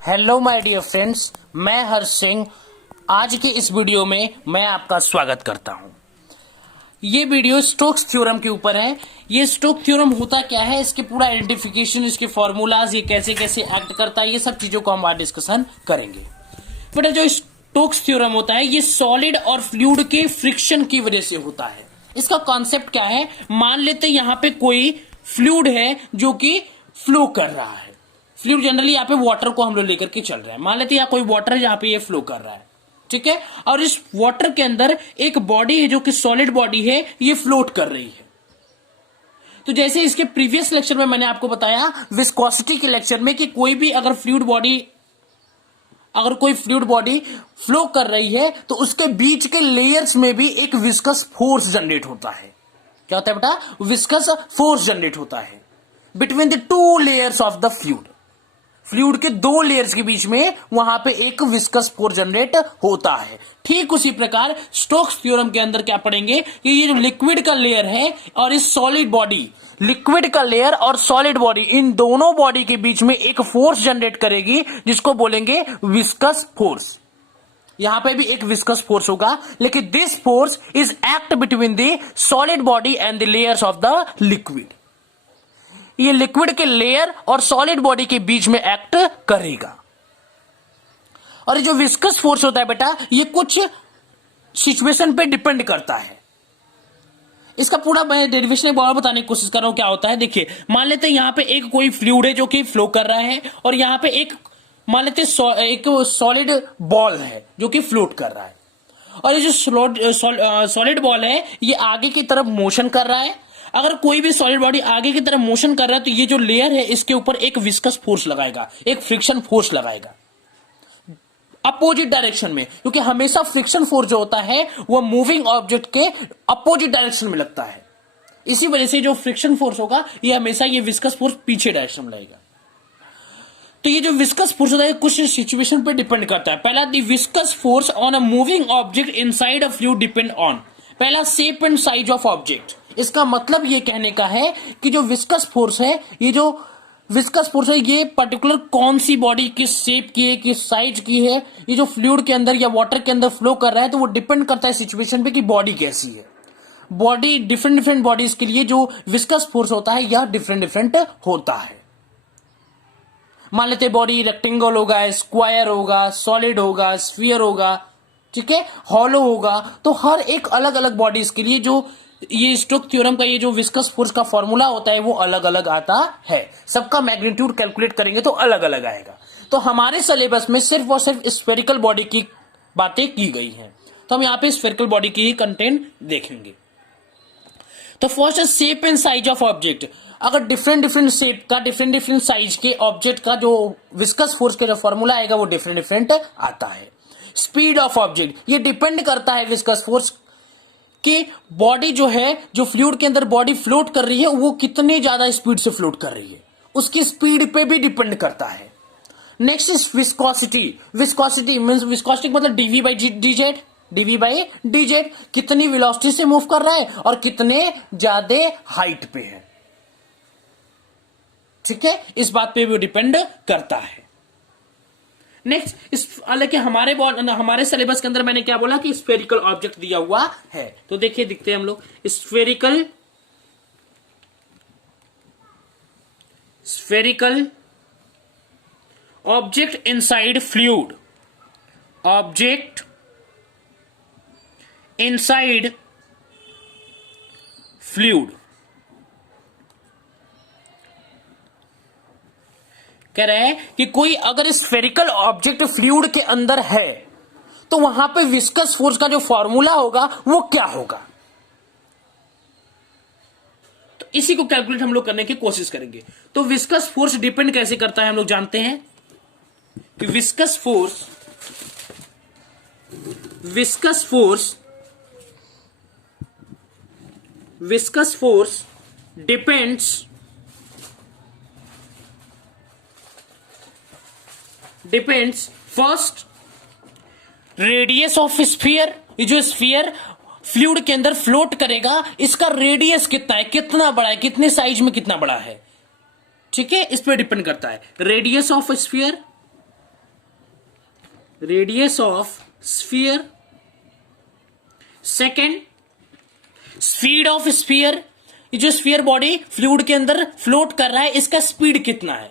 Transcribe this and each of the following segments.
Hello my dear friends, मैं हर्ष सिंह। आज के इस वीडियो में मैं आपका स्वागत करता हूं। ये वीडियो स्टोक्स थ्योरम के ऊपर है। ये स्टोक्स थ्योरम होता क्या है, इसके पूरा आइडेंटिफिकेशन, इसके फॉर्मूलाज, ये कैसे कैसे एक्ट करता है, ये सब चीजों को हम आज डिस्कशन करेंगे। बेटा, जो स्टोक्स थ्योरम होता है ये सॉलिड और फ्लूइड के फ्रिक्शन की वजह से होता है। इसका कॉन्सेप्ट क्या है, मान लेते हैं यहां पे कोई फ्लूइड है जो कि फ्लो कर रहा है। फ्लूइड जनरली यहाँ पे वाटर को हम लोग लेकर के चल रहे हैं। मान लेते हैं यहाँ कोई वाटर है जहां पे ये फ्लो कर रहा है, ठीक है। और इस वाटर के अंदर एक बॉडी है जो कि सॉलिड बॉडी है, ये फ्लोट कर रही है। तो जैसे इसके प्रीवियस लेक्चर में मैंने आपको बताया विस्कोसिटी के लेक्चर में कि कोई भी अगर कोई फ्लूइड बॉडी फ्लो कर रही है तो उसके बीच के लेयर्स में भी एक विस्कस फोर्स जनरेट होता है। क्या होता है बेटा? विस्कस फोर्स जनरेट होता है between the two layers of the fluid के दो लेयर्स के बीच में वहां पे एक विस्कस फोर्स जनरेट होता है। ठीक उसी प्रकार स्टोक्स थ्योरम के अंदर क्या पढ़ेंगे कि ये जो लिक्विड का लेयर है और इस सॉलिड बॉडी, लिक्विड का लेयर और सॉलिड बॉडी, इन दोनों बॉडी के बीच में एक फोर्स जनरेट करेगी जिसको बोलेंगे विस्कस फोर्स। यहां पे भी एक विस्कस फोर्स होगा, लेकिन this force is act between the solid body and the layers of the liquid. ये लिक्विड के लेयर और सॉलिड बॉडी के बीच में एक्ट करेगा। और ये जो विस्कस फोर्स होता है बेटा, ये कुछ सिचुएशन पे डिपेंड करता है। इसका पूरा मैं डेरिवेशन एक बार बताने की कोशिश कर रहा हूं क्या होता है। देखिए, मान लेते हैं यहां पे एक कोई फ्लूइड है जो कि फ्लो कर रहा है और यहां पे एक मान लेते हैं एक सॉलिड बॉल है जो कि फ्लोट कर रहा है। और ये जो सॉलिड बॉल है ये आगे की तरफ मोशन कर रहा है। अगर कोई भी सॉलिड बॉडी आगे की तरफ मोशन कर रहा है तो ये जो लेयर है इसके ऊपर एक विस्कस फोर्स लगाएगा, एक फ्रिक्शन फोर्स लगाएगा अपोजिट डायरेक्शन में, क्योंकि हमेशा फ्रिक्शन फोर्स जो होता है वो मूविंग ऑब्जेक्ट के अपोजिट डायरेक्शन में लगता है। इसी वजह से जो फ्रिक्शन फोर्स होगा ये हमेशा ये विस्कस फोर्स पीछे डायरेक्शन में लगेगा। तो ये जो विस्कस फोर्स होता है कुछ सिचुएशन पर डिपेंड करता है। पहला, the viscous force on a moving object inside a fluid depend on, पहला shape and size of object. इसका मतलब ये कहने का है कि जो विस्कस फोर्स है, ये जो विस्कस फोर्स है ये पर्टिकुलर कौन सी बॉडी किस शेप की है, किस साइज की है, ये जो फ्लूइड के अंदर या वाटर के अंदर फ्लो कर रहा है, तो वो डिपेंड करता है सिचुएशन पे कि बॉडी कैसी है। बॉडी डिफरेंट बॉडीज के लिए जो विस्कस फोर्स होता है यह डिफरेंट होता है। मान लेते बॉडी रेक्टेंगल होगा, स्क्वायर होगा, सॉलिड होगा, स्फीयर होगा, ठीक है, हॉलो होगा। तो हर एक अलग अलग बॉडीज के लिए जो ये स्टोक्स थ्योरम का ये जो विस्कस फोर्स का फॉर्मूला होता है वो अलग अलग आता है। सबका मैग्नीट्यूड कैलकुलेट करेंगे तो अलग अलग आएगा। तो हमारे सिलेबस में सिर्फ और सिर्फ स्फेरिकल बॉडी की बातें की गई हैं, तो हम यहाँ पे स्फेरिकल बॉडी की ही कंटेंट देखेंगे। तो फर्स्ट है shape and size of object. अगर डिफरेंट शेप का, डिफरेंट साइज के ऑब्जेक्ट का जो विस्कस फोर्स का जो फॉर्मूला आएगा वो डिफरेंट आता है। स्पीड ऑफ ऑब्जेक्ट, ये डिपेंड करता है विस्कस फोर्स कि बॉडी जो है, जो फ्लूइड के अंदर बॉडी फ्लोट कर रही है वो कितने ज्यादा स्पीड से फ्लोट कर रही है, उसकी स्पीड पे भी डिपेंड करता है। Next is viscosity. Viscosity means, viscosity मतलब डीवी बाई डीजेड, कितनी वेलोसिटी से मूव कर रहा है और कितने ज्यादा हाइट पे है, ठीक है, इस बात पे भी डिपेंड करता है। नेक्स्ट, हालांकि हमारे सिलेबस के अंदर मैंने क्या बोला कि स्फेरिकल ऑब्जेक्ट दिया हुआ है, तो देखिए दिखते हैं हम लोग spherical object inside fluid, object inside fluid. कह रहे हैं कि कोई अगर स्फेरिकल ऑब्जेक्ट फ्लूइड के अंदर है तो वहां पे विस्कस फोर्स का जो फॉर्मूला होगा वो क्या होगा, तो इसी को कैलकुलेट हम लोग करने की कोशिश करेंगे। तो विस्कस फोर्स डिपेंड कैसे करता है हम लोग जानते हैं कि viscous force depends first radius of sphere. ये जो स्फीयर फ्लूइड के अंदर फ्लोट करेगा इसका रेडियस कितना है, कितना बड़ा है, कितने साइज में कितना बड़ा है, ठीक है, इस पर डिपेंड करता है। Radius of sphere radius of sphere. Second, speed of sphere, ये जो स्फीयर बॉडी फ्लूइड के अंदर फ्लोट कर रहा है, इसका स्पीड कितना है,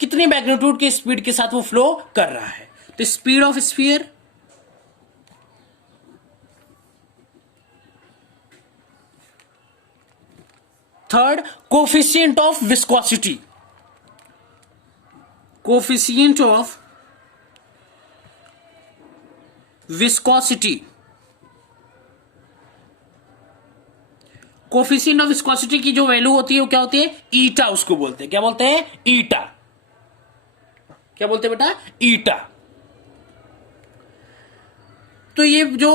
कितनी मैग्नीट्यूड की स्पीड के साथ वो फ्लो कर रहा है, तो speed of sphere. Third, coefficient of viscosity, coefficient of viscosity, coefficient of viscosity की जो वैल्यू होती है वो क्या होती है, ईटा उसको बोलते हैं, क्या बोलते हैं, ईटा, क्या बोलते हैं बेटा, ईटा। तो ये जो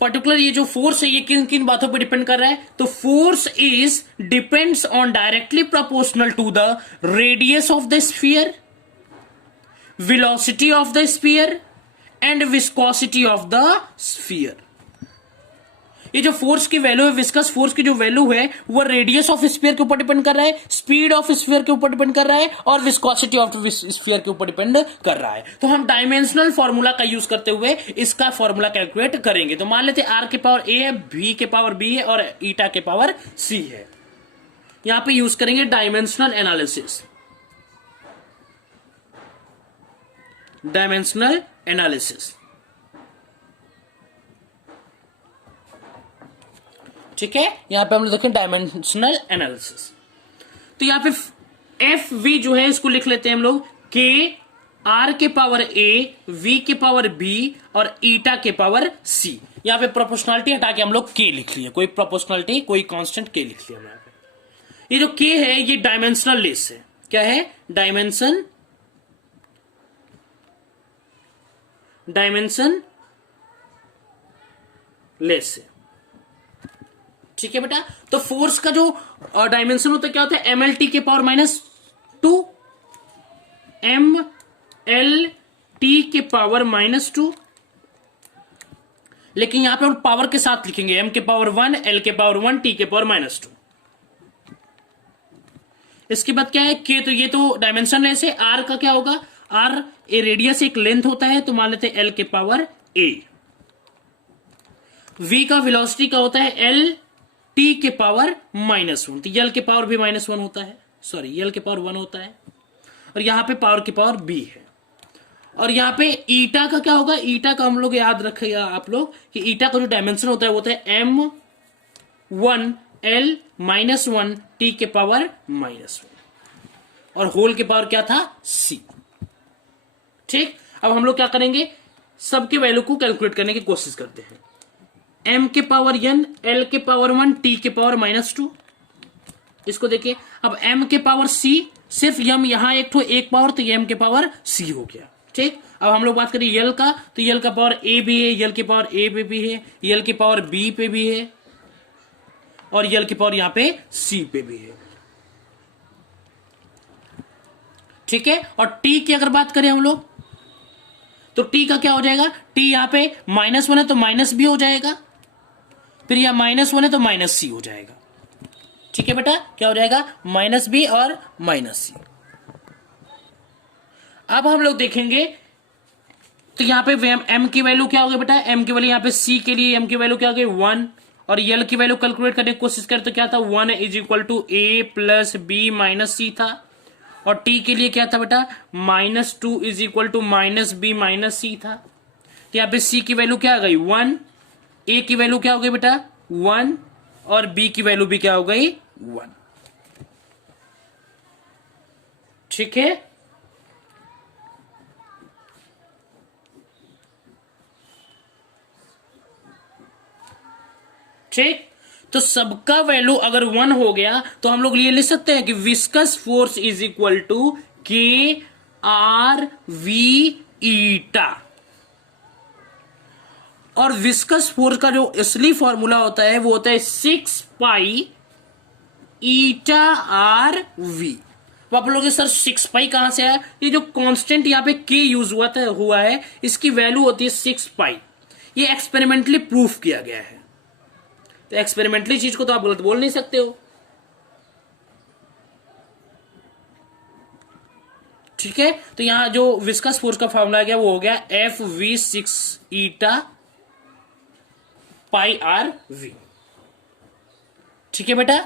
पर्टिकुलर ये जो फोर्स है ये किन किन बातों पे डिपेंड कर रहा है, तो force is depends on directly proportional to the radius of the sphere, velocity of the sphere and viscosity of the sphere. ये जो फोर्स की वैल्यू है, विस्कस फोर्स की जो वैल्यू है वो रेडियस ऑफ स्फीयर के ऊपर डिपेंड कर रहा है, स्पीड ऑफ स्फीयर के ऊपर डिपेंड कर रहा है और विस्कोसिटी ऑफ स्फीयर के ऊपर डिपेंड कर रहा है। तो हम डायमेंशनल फॉर्मूला का यूज करते हुए इसका फॉर्मूला कैलकुलेट करेंगे। तो मान लेते हैं आर के पावर ए है, बी के पावर बी है और ईटा के पावर सी है। यहां पे यूज करेंगे डायमेंशनल एनालिसिस, डायमेंशनल एनालिसिस, ठीक है। यहां पे हम लोग देखें डायमेंशनल एनालिसिस। तो यहां पे एफ वी जो है इसको लिख लेते हैं हम लोग के आर के पावर ए, वी के पावर बी और ईटा के पावर सी। यहां पे प्रोपोर्शनलिटी हटा के हम लोग के लिख लिया, कोई प्रोपोर्शनलिटी कोई कांस्टेंट के लिख लिया यहां पे। ये जो के है ये डायमेंशनल लेस है, क्या है, डायमेंशन लेस है, ठीक है बेटा। तो फोर्स का जो डायमेंशन होता है क्या होता है, एम एल टी के पावर -2, एम एल टी के पावर -2, लेकिन यहां पे हम पावर के साथ लिखेंगे, एम के पावर 1, एल के पावर 1, टी के पावर -2। इसके बाद क्या है, के, तो ये तो डायमेंशन लेस है। आर का क्या होगा, आर ए रेडियस एक लेंथ होता है, तो मान लेते हैं एल के पावर ए। वी का वेलोसिटी का होता है एल टी के पावर -1, तो यल के पावर भी -1 होता है, सॉरी यल के पावर 1 होता है, और यहां पे पावर की पावर बी है। और यहां पे ईटा का क्या होगा, ईटा का हम लोग याद रखिएगा आप लोग कि ईटा का जो डायमेंशन होता है वो होता है m1 l -1 t के पावर -1 और होल के पावर क्या था, c, ठीक। अब हम लोग क्या करेंगे, सबके वैल्यू को कैलकुलेट करने की कोशिश करते हैं। m के पावर n, l के पावर 1, t के पावर -2, इसको देखिए। अब m के पावर c, सिर्फ m यहां एक पावर, तो m के पावर c हो गया, ठीक। अब हम लोग बात करें यल का, तो यल का पावर a भी है, यल के पावर a पे भी है, यल के पावर b पे भी है और यल के पावर यहां पे c पे भी है, ठीक है। और t की अगर बात करें हम लोग, तो t का क्या हो जाएगा, t यहां पे -1 है तो माइनस भी हो जाएगा, फिर यह -1 है तो -c हो जाएगा, ठीक है बेटा। क्या हो जाएगा, -b और -c। अब हम लोग देखेंगे तो यहां पे m की वैल्यू क्या होगी बेटा, m की वैल्यू यहां पे c के लिए m की वैल्यू क्या होगी 1, और यल की वैल्यू कैलकुलेट करने की कोशिश करें तो क्या था, 1 = a + b - c था। और t के लिए क्या था बेटा, -2 = -b - c था। तो यहां पे c की वैल्यू क्या आ गई 1, a की वैल्यू क्या हो गई बेटा 1 और b की वैल्यू भी क्या हो गई 1, ठीक है। ठीक, तो सबका वैल्यू अगर 1 हो गया तो हम लोग ये लिख सकते हैं कि विस्कस फोर्स = के आर वी ईटा। और विस्कस फोर्स का जो असली फॉर्मूला होता है वो होता है 6 पाई ईटा आर वी। तो आप लोग सर 6 पाई कहां से आया, ये जो कांस्टेंट यहां पे के यूज हुआ है इसकी वैल्यू होती है 6 पाई। ये एक्सपेरिमेंटली प्रूफ किया गया है, तो एक्सपेरिमेंटली चीज को तो आप गलत बोल नहीं सकते हो, ठीक है, तो यहां जो विस्कस फोर्स का फॉर्मूला आ गया वो हो गया FV6 eta pi are we. ठीक है बेटा,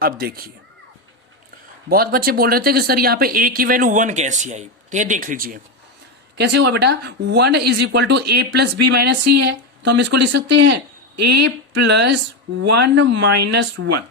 अब देखिए बहुत बच्चे बोल रहे थे कि सर यहाँ पे ए की वैल्यू 1 कैसी आई, तो ये देख लीजिए कैसे हुआ बेटा। 1 is equal to A plus B minus C है, तो हम इसको लिख सकते हैं a प्लस 1 माइनस 1।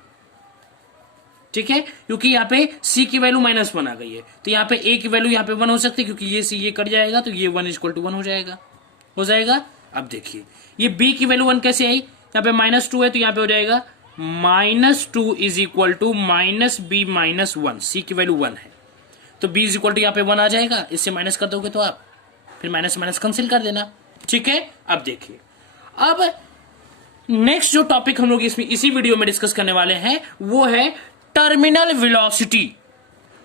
ठीक है, क्योंकि यहाँ पे c की वैल्यू -1 आ गई है, तो यहाँ पे a की वैल्यू यहाँ पे 1 हो सकती है, क्योंकि ये c ये कट जाएगा तो ये 1 इक्वल टू 1 हो जाएगा। अब देखिए ये b की वैल्यू 1 कैसे आई, यहाँ पे -2 है तो यहाँ पे हो जाएगा -2 is equal to -b minus 1। c की वैल्यू 1 है तो b इज इक्वल टू यहाँ पे 1 आ जाएगा, इससे माइनस कर दोगे तो आप फिर माइनस माइनस कैंसिल कर देना। ठीक है, अब देखिए अब नेक्स्ट जो टॉपिक हम लोग इसमें इसी वीडियो में डिस्कस करने वाले हैं वो है टर्मिनल वेलोसिटी।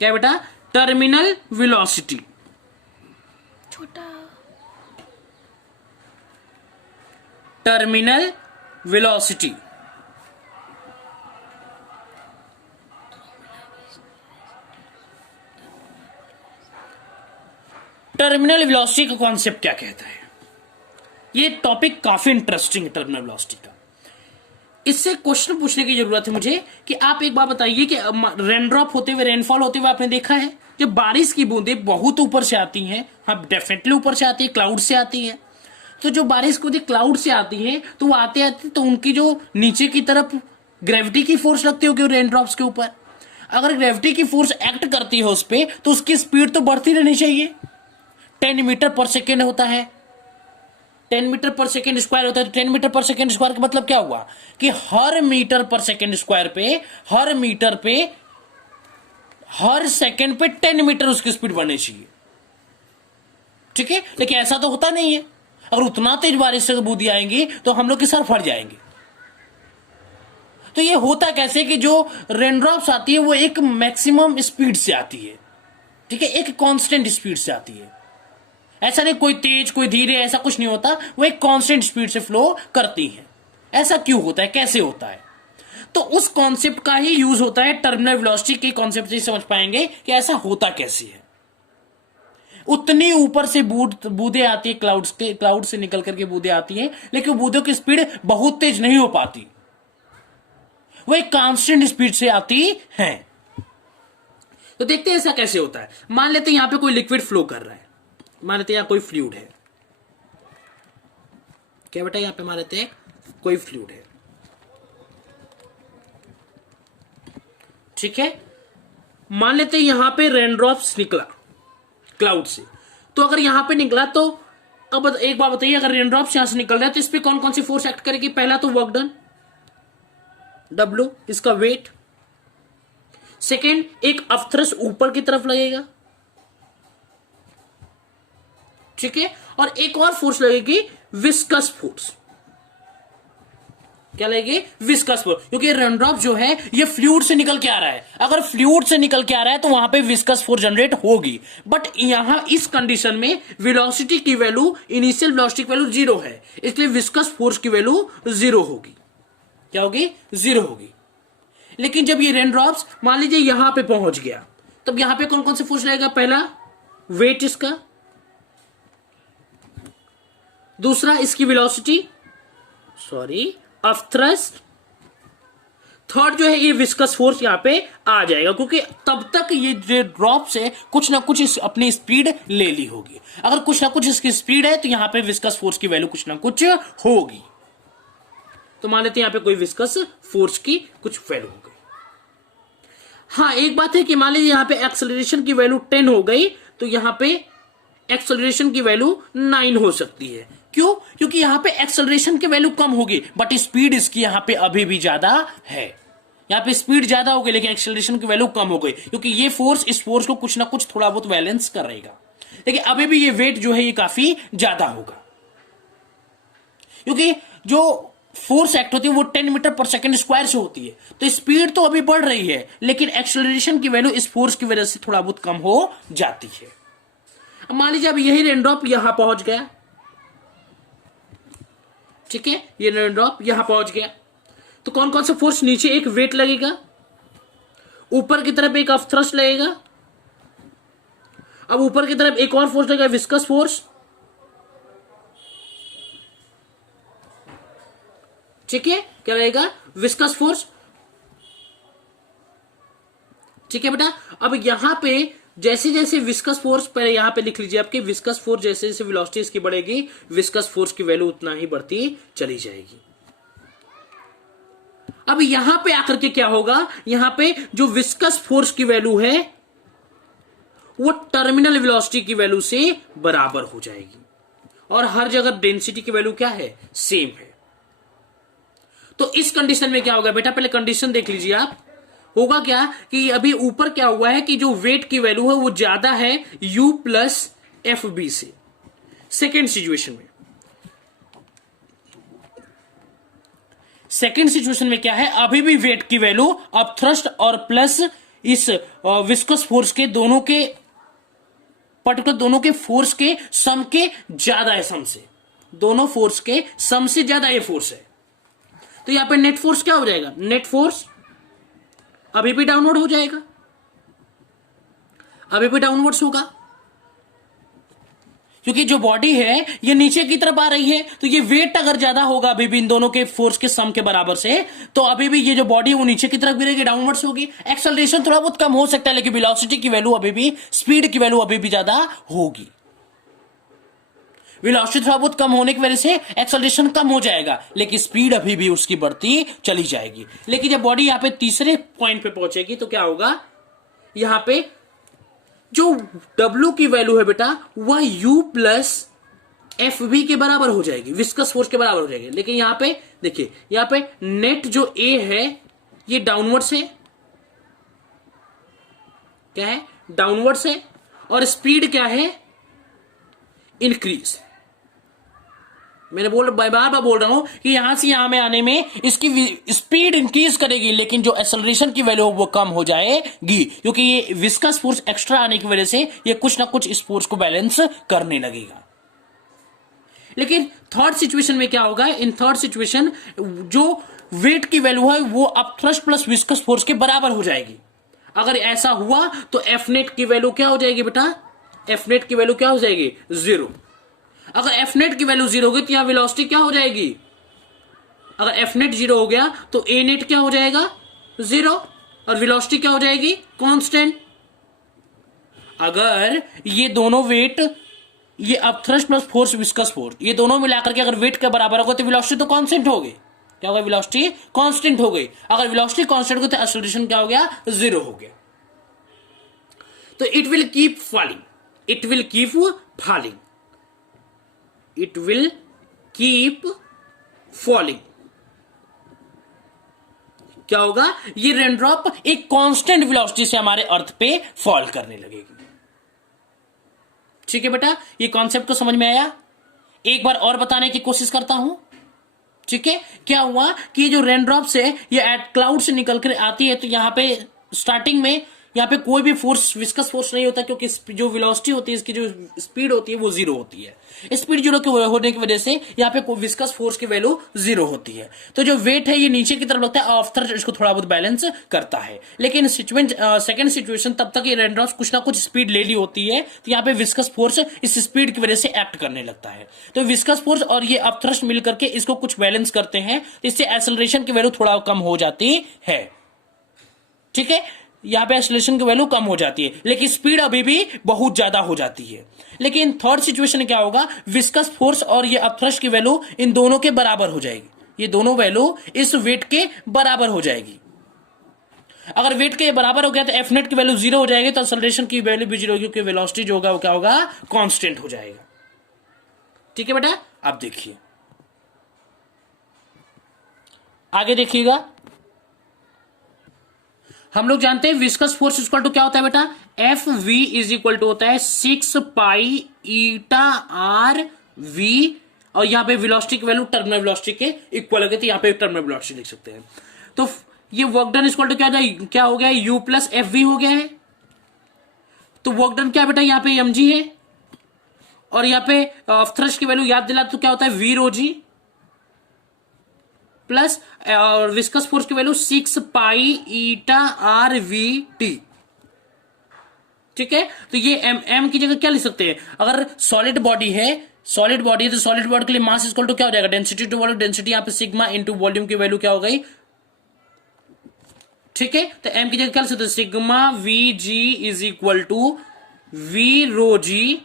क्या बेटा, टर्मिनल वेलोसिटी। छोटा टर्मिनल वेलोसिटी टर्मिनल वेलोसिटी का कॉन्सेप्ट क्या कहता है, ये टॉपिक काफी इंटरेस्टिंग है टर्मिनल वेलोसिटी का। इससे क्वेश्चन पूछने की जरूरत है मुझे कि आप एक बात बताइए कि रेन ड्रॉप होते हुए, रेनफॉल होते हुए आपने देखा है जब बारिश की बूंदें बहुत ऊपर से आती हैं, हाँ डेफिनेटली ऊपर से आती है, क्लाउड से आती है, तो जो बारिश को क्लाउड से आती है तो वो आते आते तो उनकी जो नीचे की तरफ ग्रेविटी की फोर्स लगती होगी रेन ड्रॉप्स के ऊपर। अगर ग्रेविटी की फोर्स एक्ट करती है उस पर तो उसकी स्पीड तो बढ़ती रहनी चाहिए। 10 मीटर पर सेकेंड होता है, 10 मीटर पर सेकेंड स्क्वायर होता है, तो 10 मीटर पर सेकेंड स्क्वायर का मतलब क्या हुआ कि हर मीटर पर सेकेंड स्क्वायर पे हर मीटर पे हर सेकेंड पे 10 मीटर उसकी स्पीड बढ़नी चाहिए। ठीक है, लेकिन ऐसा तो होता नहीं है। अगर उतना तेज बारिश से बूंदी आएंगी तो हम लोग के सर फट जाएंगे। तो ये होता कैसे कि जो रेनड्रॉप्स आती है वो एक मैक्सिमम स्पीड से आती है, ठीक है, एक कांस्टेंट स्पीड से आती है। ऐसा नहीं कोई तेज कोई धीरे, ऐसा कुछ नहीं होता, वो एक कांस्टेंट स्पीड से फ्लो करती है। ऐसा क्यों होता है, कैसे होता है, तो उस कॉन्सेप्ट का ही यूज होता है टर्मिनल वेलोसिटी के कॉन्सेप्ट से समझ पाएंगे कि ऐसा होता कैसे है। उतनी ऊपर से बूंदें आती है, क्लाउड से निकल करके बूंदें आती है, लेकिन बूंदों की स्पीड बहुत तेज नहीं हो पाती, वो एक कांस्टेंट स्पीड से आती है। तो देखते हैं ऐसा कैसे होता है। मान लेते हैं यहां पे कोई लिक्विड फ्लो कर रहा है, मान लेते हैं यहां कोई फ्लूइड है। क्या बेटा, यहां पे मान लेते हैं कोई फ्लूइड है, ठीक है। मान लेते हैं यहां पे रेनड्रॉप्स निकला क्लाउड से, तो अगर यहां पे निकला तो अब एक बात बताइए, अगर रेनड्रॉप्स यहां से निकल रहा है तो इस पे कौन कौन सी फोर्स एक्ट करेगी। पहला तो वर्क डन W, इसका वेट। सेकेंड, एक अपथ्रस्ट ऊपर की तरफ लगेगा, ठीक है, और एक और फोर्स लगेगी विस्कस फोर्स। क्या लगेगी, विस्कस फोर्स, क्योंकि रेनड्रॉप जो है ये फ्लूइड से निकल के आ रहा है। अगर फ्लूइड से निकल के आ रहा है तो वहां पे विस्कस फोर्स जनरेट होगी, बट यहां इस कंडीशन में वेलोसिटी की वैल्यू, इनिशियल वेलोसिटी की वैल्यू 0 है, इसलिए विस्कस फोर्स की वैल्यू 0 होगी। क्या होगी, 0 होगी। लेकिन जब ये रेनड्रॉप्स मान लीजिए यहां पे पहुंच गया, तब यहां पे कौन कौन से फोर्स लगेगा। पहला वेट इसका, दूसरा इसकी वेलोसिटी, ऑफ थ्रस्ट, थर्ड जो है ये विस्कस फोर्स यहां पे आ जाएगा, क्योंकि तब तक ये ड्रॉप से कुछ ना कुछ अपनी स्पीड ले ली होगी। अगर कुछ ना कुछ इसकी स्पीड है तो यहां पे विस्कस फोर्स की वैल्यू कुछ ना कुछ होगी। तो मान लेते हैं यहां पे कोई विस्कस फोर्स की कुछ वैल्यू हो गई। हाँ, एक बात है कि मान लीजिए यहां पे एक्सेलरेशन की वैल्यू 10 हो गई, तो यहां पे एक्सेलरेशन की वैल्यू 9 हो सकती है। क्यों, क्योंकि यहां पे एक्सेलरेशन की वैल्यू कम होगी, बट स्पीड इसकी यहां पे अभी भी ज्यादा है। यहां पे स्पीड ज्यादा हो गई लेकिन एक्सेलरेशन की वैल्यू कम हो गई, क्योंकि ये फोर्स इस फोर्स को कुछ ना कुछ थोड़ा बहुत बैलेंस कर रहेगा। लेकिन अभी भी ये वेट जो है ये काफी ज्यादा होगा, क्योंकि जो फोर्स एक्ट होती है वो 10 मीटर पर सेकेंड स्क्वायर से होती है, तो स्पीड तो अभी बढ़ रही है लेकिन एक्सेलरेशन की वैल्यू इस फोर्स की वजह से थोड़ा बहुत कम हो जाती है। अब मान लीजिए अब यही रेनड्रॉप यहां पहुंच गया, ठीक है, ये रेनड्रॉप यहां पहुंच गया, तो कौन कौन सा फोर्स, नीचे एक वेट लगेगा, ऊपर की तरफ एक ऑफ थ्रस्ट लगेगा, अब ऊपर की तरफ एक और फोर्स लगेगा, विस्कस फोर्स। ठीक है, क्या रहेगा, विस्कस फोर्स। ठीक है बेटा। अब यहां पे जैसे जैसे विस्कस फोर्स, पहले यहां पे लिख लीजिए आपके, विस्कस फोर्स जैसे जैसे वेलोसिटी इसकी बढ़ेगी, विस्कस फोर्स की वैल्यू उतना ही बढ़ती चली जाएगी। अब यहां पे आकर के क्या होगा, यहां पे जो विस्कस फोर्स की वैल्यू है वो टर्मिनल वेलोसिटी की वैल्यू से बराबर हो जाएगी, और हर जगह डेंसिटी की वैल्यू क्या है, सेम है। तो इस कंडीशन में क्या होगा बेटा, पहले कंडीशन देख लीजिए आप। होगा क्या कि अभी ऊपर क्या हुआ है कि जो वेट की वैल्यू है वो ज्यादा है u प्लस एफ बी से। सेकेंड सिचुएशन में क्या है, अभी भी वेट की वैल्यू अब थ्रस्ट और प्लस इस विस्कस फोर्स के दोनों के पर्टिकुलर दोनों के फोर्स के सम के ज्यादा है, सम से, दोनों फोर्स के सम से ज्यादा ये फोर्स है। तो यहां पे नेट फोर्स क्या हो जाएगा, नेट फोर्स अभी भी डाउनवर्ड हो जाएगा, अभी भी डाउनवर्ड्स होगा, क्योंकि जो बॉडी है ये नीचे की तरफ आ रही है। तो ये वेट अगर ज्यादा होगा अभी भी इन दोनों के फोर्स के सम के बराबर से, तो अभी भी ये जो बॉडी है वो नीचे की तरफ गिरेगी, डाउनवर्ड्स होगी। एक्सेलरेशन थोड़ा बहुत कम हो सकता है, लेकिन वेलोसिटी की वैल्यू अभी भी, स्पीड की वैल्यू अभी भी ज्यादा होगी। वेलोसिटी थोड़ा बहुत कम होने की वजह से एक्सेलरेशन कम हो जाएगा, लेकिन स्पीड अभी भी उसकी बढ़ती चली जाएगी। लेकिन जब बॉडी यहां पे तीसरे पॉइंट पे पहुंचेगी तो क्या होगा, यहां पे जो W की वैल्यू है बेटा वह U प्लस एफ बी के बराबर हो जाएगी, विस्कस फोर्स के बराबर हो जाएगी। लेकिन यहां पे देखिए, यहां पे नेट जो A है ये डाउनवर्ड्स है, क्या है, डाउनवर्ड्स है, और स्पीड क्या है, इंक्रीज। मैंने बार बार बोल रहा हूं कि यहां से यहां में आने में इसकी स्पीड इंक्रीज करेगी, लेकिन जो एक्सेलरेशन की वैल्यू वो कम हो जाएगी, क्योंकि ये विस्कस फोर्स एक्स्ट्रा आने की वजह से ये कुछ ना कुछ इस फोर्स को बैलेंस करने लगेगा। लेकिन थर्ड सिचुएशन में क्या होगा, इन थर्ड सिचुएशन जो वेट की वैल्यू है वो अब थ्रस्ट प्लस विस्कस फोर्स के बराबर हो जाएगी। अगर ऐसा हुआ तो एफ नेट की वैल्यू क्या हो जाएगी बेटा, एफ नेट की वैल्यू क्या हो जाएगी, 0। अगर एफ नेट की वैल्यू 0 होगी तो यहां वेलोसिटी क्या हो जाएगी, अगर एफ नेट 0 हो गया तो ए नेट क्या हो जाएगा, 0, और वेलोसिटी क्या हो जाएगी, कांस्टेंट। अगर ये दोनों वेट, ये अब thrust plus force viscous force, ये दोनों मिलाकर के अगर वेट के बराबर होगा तो वेलोसिटी तो कांस्टेंट हो गई, क्या होगा, वेलोसिटी कांस्टेंट हो गई। अगर वेलोसिटी कांस्टेंट हो गई तो एक्सेलरेशन क्या हो गया, 0 हो गया। तो it will keep falling, it will keep falling, it will keep falling. क्या होगा, ये रेनड्रॉप एक कांस्टेंट वेलोसिटी से हमारे अर्थ पे फॉल करने लगेगी। ठीक है बेटा, ये कॉन्सेप्ट तो समझ में आया। एक बार और बताने की कोशिश करता हूं। ठीक है, क्या हुआ कि ये जो रेनड्रॉप्स है ये एट क्लाउड से निकल कर आती है, तो यहां पे स्टार्टिंग में यहां पे कोई भी फोर्स, विस्कस फोर्स नहीं होता, क्योंकि जो वेलोसिटी होती है, इसकी जो स्पीड होती है वो 0 होती है। स्पीड 0 के होने की वजह से यहां पे विस्कस फोर्स की वैल्यू 0 होती है। तो जो वेट है ये नीचे की तरफ लगता है, आफ्टर इसको थोड़ा बहुत बैलेंस करता है। लेकिन सेकंड सिचुएशन तब तक ये रेनड्रॉप्स कुछ ना कुछ स्पीड ले ली होती है, तो यहाँ पे विस्कस फोर्स इस स्पीड की वजह से एक्ट करने लगता है। तो विस्कस फोर्स और ये अपथ्रस्ट मिल करके इसको कुछ बैलेंस करते हैं, इससे एक्सेलरेशन की वैल्यू थोड़ा कम हो जाती है। ठीक है, यहां पे एक्सेलरेशन की वैल्यू कम हो जाती है, लेकिन स्पीड अभी भी बहुत ज्यादा हो जाती है। लेकिन थर्ड सिचुएशन में क्या होगा, विस्कस फोर्स और ये अपथ्रस्ट की वैल्यू इन दोनों के बराबर हो जाएगी, ये दोनों वैल्यू इस वेट के बराबर हो जाएगी। अगर वेट के बराबर हो गया तो एफ नेट की वैल्यू 0 हो जाएगी, तो एक्सेलरेशन की वैल्यू भी 0 होगी, क्योंकि वेलोसिटी जो होगा वो क्या होगा, कांस्टेंट हो जाएगा। ठीक है बेटा, अब देखिए आगे देखिएगा। हम लोग जानते हैं विस्कस फोर्स इक्वल टू क्या होता है बेटा, F V is equal to होता है 6 पाई ईटा आर वी, और यहां पे वेलोसिटी की वैल्यू टर्मिनल वेलोसिटी के इक्वल हो गई, तो यहां पे टर्मिनल वेलोसिटी लिख सकते हैं। तो ये वर्क डन इक्वल टू क्या हो गया, यू प्लस एफ वी हो गया है। तो वर्क डन क्या बेटा, यहां पे एम जी है, और यहां पे थ्रस्ट की वैल्यू याद दिला तो क्या होता है, वी रो जी, प्लस और विस्कस फोर्स की value 6 pi eta r v t. ठीक है, तो ये एम की जगह क्या लिख सकते हैं, अगर सॉलिड बॉडी है तो सॉलिड बॉडी के लिए मास इक्वल टू क्या हो जाएगा, डेंसिटी टू वॉल्यूम, डेंसिटी यहाँ पे सिग्मा इनटू वॉल्यूम की वैल्यू क्या हो गई, ठीक है। तो एम की जगह क्या लिख सकते हैं, sigma V g is equal to V rho g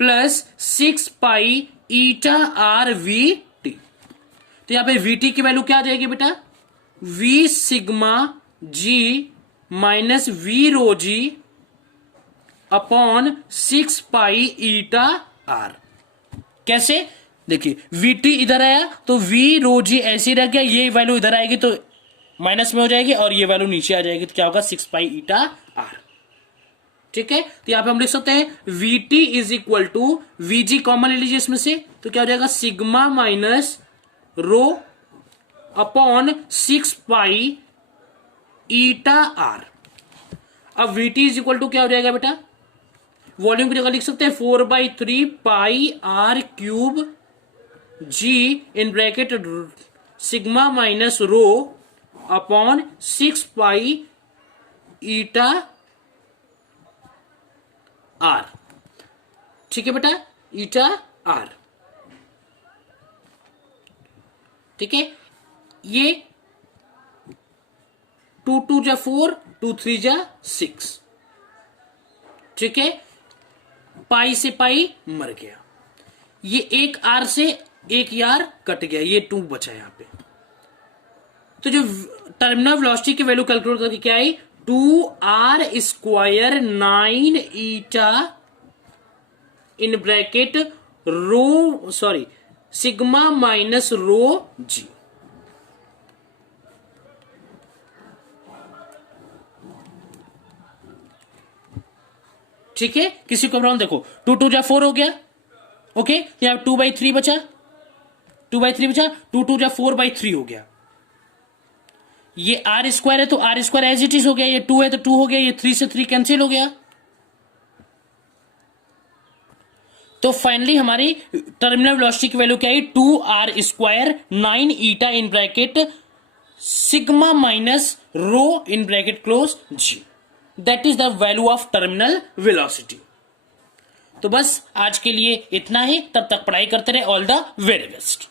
plus 6 pi eta r v t. तो यहां पे वी टी की वैल्यू क्या आ जाएगी बेटा, V sigma g minus V rho g upon 6 pi eta r. कैसे, देखिए वीटी इधर आया तो वी रो जी ऐसे ही रह गया, ये वैल्यू इधर आएगी तो माइनस में हो जाएगी और ये वैल्यू नीचे आ जाएगी, तो क्या होगा 6 पाई ईटा आर। ठीक है, तो यहां पे हम लिख सकते हैं VT is equal to VG common ले लीजिए इसमें से, तो क्या हो जाएगा sigma minus rho upon 6 pi eta r. अब वीटी इज इक्वल टू क्या हो जाएगा बेटा, वॉल्यूम की जगह लिख सकते हैं 4/3 pi R cube G in bracket sigma minus rho upon 6 pi eta R. ठीक है बेटा, ईटा आर। ठीक है, ये 2 2 जा 4, 2 3 जा 6। ठीक है, पाई से पाई मर गया, ये एक आर से एक यार कट गया, ये 2 बचा यहां पे। तो जो टर्मिनल वेलोसिटी की वैल्यू कैलकुलेट करके क्या आई, 2r square 9 eta in bracket rho sorry sigma minus rho G. ठीक है, किसी को प्रॉब्लम, देखो 2 2 जा 4 हो गया, ओके, यहां 2/3 बचा, 2/3 बचा, 2 2 जा 4/3 हो गया। ये आर स्क्वायर है तो r square as it is हो गया, ये 2 है तो 2 हो गया, ये 3 से 3 कैंसिल हो गया। तो फाइनली हमारी टर्मिनल वेलोसिटी की वैल्यू क्या आई, 2r square 9 eta in bracket sigma minus rho in bracket close g, that is the value of terminal velocity. तो बस आज के लिए इतना ही, तब तक पढ़ाई करते रहे। All the very best.